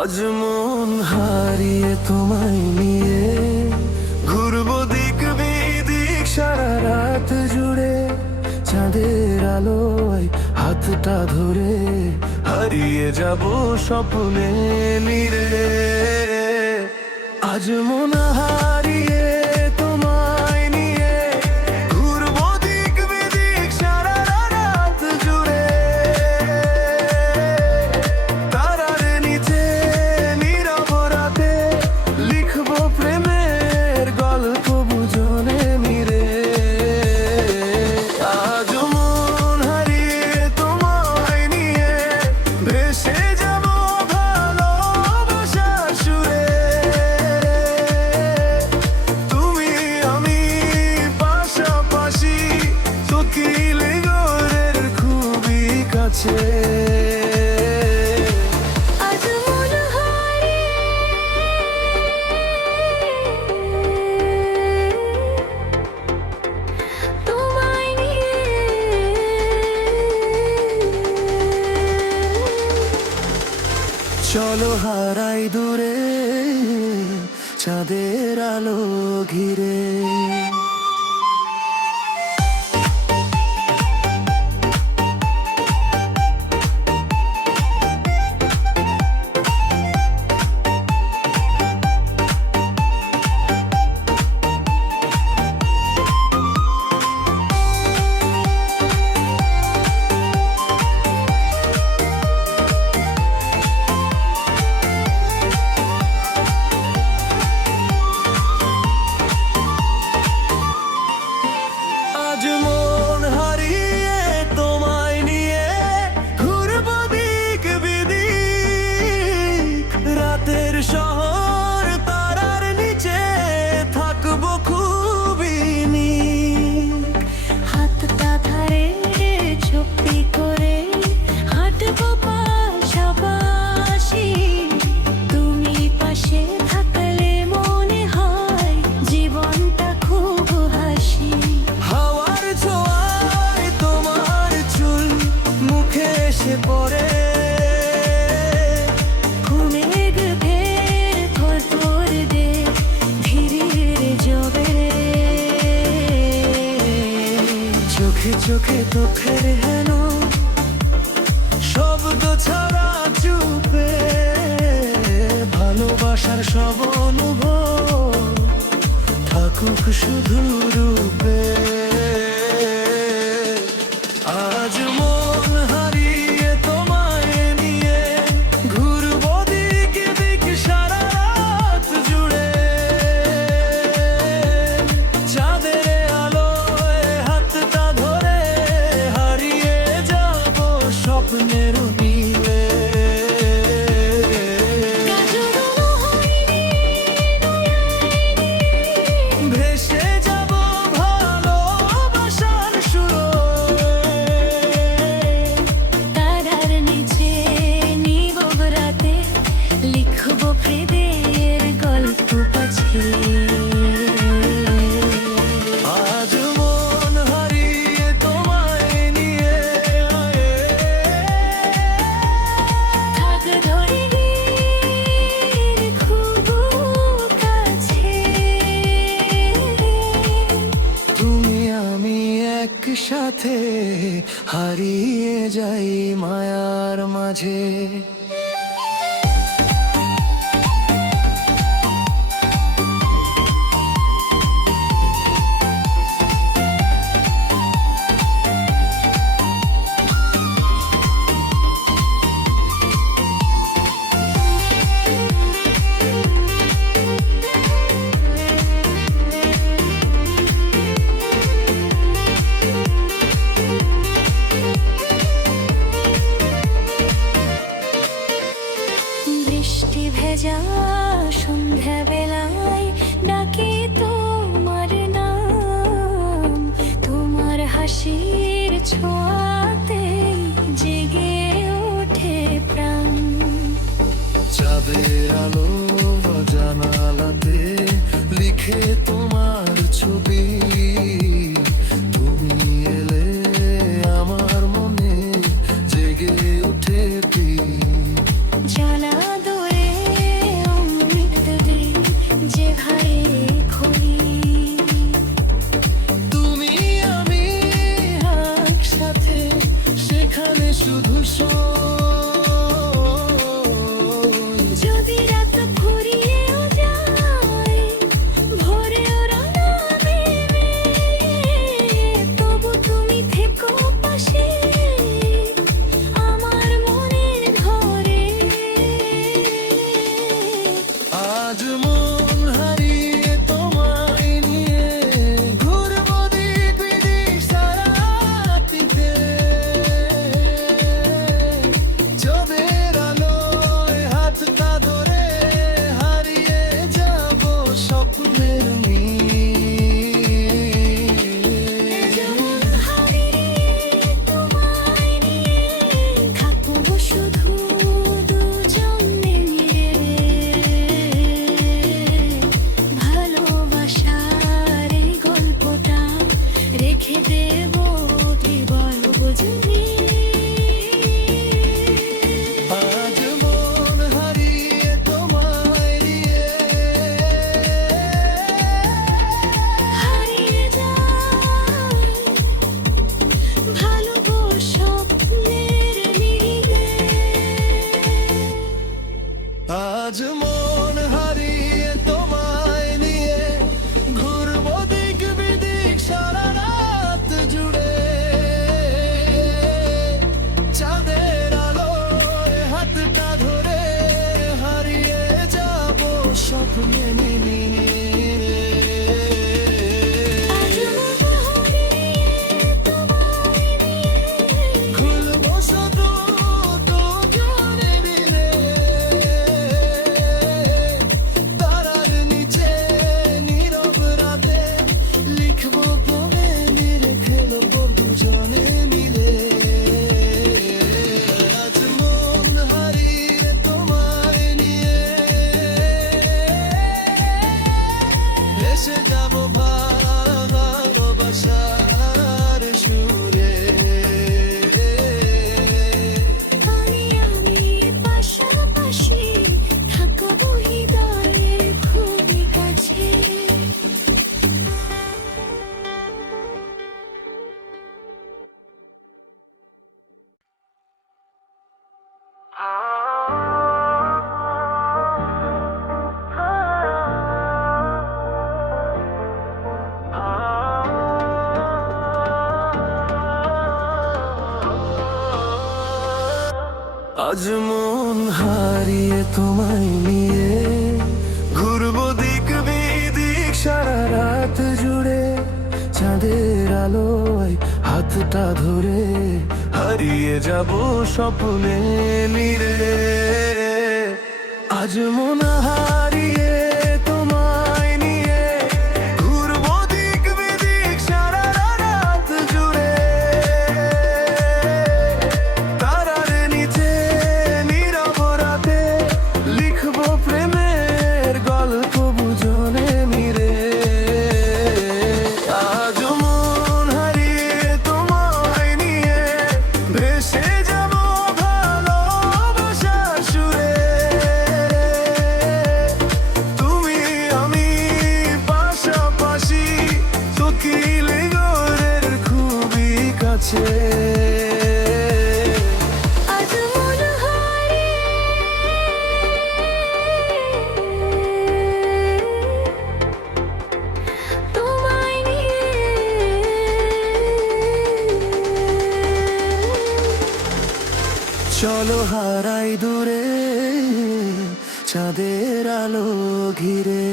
আজ মন হারিয়ে তোমায় নিয়ে ঘুরবো দিক বিদিক সারা রাত জুড়ে। চাঁদের আলোয় হাতটা ধরে হারিয়ে যাব স্বপ্নে নিরে। আজ মন হারিয়ে তোমায় নিয়ে ঘুরবো দিক বিদিক সারা রাত জুড়ে। তারার নিচে নীরব রাতে লিখবো প্রেমের গল্প বুঝনে মিরে। আজ মন হারিয়ে তোমায় নিয়ে ভেসে যাব ভালোবাসার সুরে। তুমি আমি পাশাপাশি কোকিল গোরের খুবই কাছে। আজ মন হারিয়ে তোমায় নিয়ে চলো হারাই দূরে চাঁদের আলো ঘিরে। আজ মন হারিয়ে তোমায় নিয়ে ঘুরবো দিক বিদিক। রাতের শহর তারার নিচে থাকবো খুবই নীক। হাতটা ধরে চুপি করে হাঁটবো পাশাপাশি। তুমি পাশে থাকলে মনে হয় জীবনটা খুব হাসি। হাওয়ার ছোঁয়ায় তোমার চুল মুখে এসে পড়ে। ঘুমের ফের খোঁজর দে ধীরে জবে। চোখে চোখে তোখের হেন শব্দ ছাড়া চুপে। ভালোবাসার সব অনুভব থাকুক শুধু রূপে। আজ মন হারিয়ে তোমায় নিয়ে ঘুরবো দিক দিক সারা রাত জুড়ে। চাঁদের আলোয় হাতটা ধরে হারিয়ে যাব স্বপ্নের নীলে। ভেসে যাব ভালোবাসার সুরে। তারার নিচে নীরব রাতে লিখবো প্রেমের গল্প পাছে। আজ মন হারিয়ে তোমায় নিয়ে থাক ধরে খুব কাছে। তুমি আমি একসাথে হারিয়ে যাই মায়ার মাঝে। বৃষ্টি ভেজা সন্ধ্যা বেলায় ডাকে তোমার নাম। তোমার হাসির ছোঁয়াতে জেগে ওঠে প্রাণ। চাঁদের আলো জানালাতে লিখে তোমার ছবি। তুমি এলে আমার মনে জেগে ওঠে। জানা দূরে স্বপ্নে মিলিয়ে আজ মন হারিয়ে তোমায় নিয়ে খুলবো শত দুজনে মিলে তারার নিচে নীরব রাতে লিখবো প্রেমের খেলবো দুজনে মিলে আজ মন হারিয়ে তোমায় নিয়ে ভেসে যাবো ভালোবাসার সুরে আমি পাশাপাশি থাকবো হৃদয়ের খুবই কাছে আজ মন হারিয়ে তোমায় নিয়ে ঘুরবো দিক বিদিক সারা রাত জুড়ে চাঁদের আলোয় হাতটা ধরে হারিয়ে যাব স্বপ্নে নীরে আজ মন হারিয়ে তোমায় নিয়ে ঘুরবো দিক বিদিক সারা রাত জুড়ে তারার নিচে নীরব রাতে লিখবো প্রেমের গল্প বুঝনে মিরে আজ মন হারিয়ে তোমায় নিয়ে ভেসে যাব ভালোবাসার সুরে তুমি আমি পাশাপাশি সকিলে গোরের খুবই কাছে আজ মন হারিয়ে তোমায় নিয়ে চলো হারাই দূরে চাঁদের আলো ঘিরে